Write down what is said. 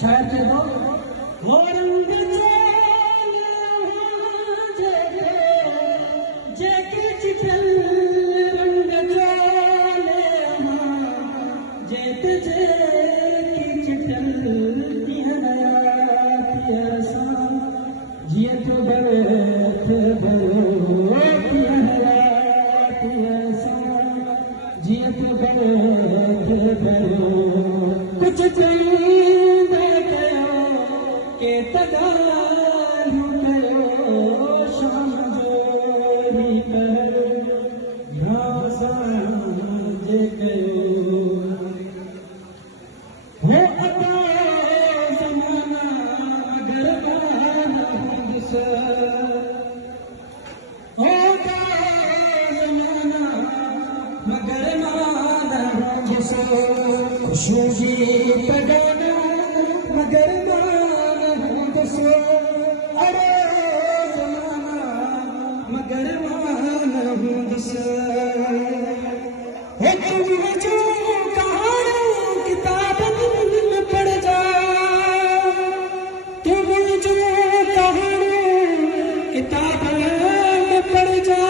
शायद के दो वो रंग जेके चिटल रंग जोले जेत जेकी चिटल पियसा जिए तो बैठ बरो पियसा जिए तो बैठ बरो कुछ चईंदे कयो के तगालू कयो शाम जोरी कयो जे कयो हो अदा ज़माना अगर न हूंदुसि हो अदा ज़माना मगर मां न हूंदुसि ख़ुशियूं जी पगाना मगर मां न हूंदुसि अरे ज़माना मगर मां न हूंदुसि जो कहाणियूं किताबनि में पढ़जा तूं जो कहाणियूं किताबनि में पढ़जा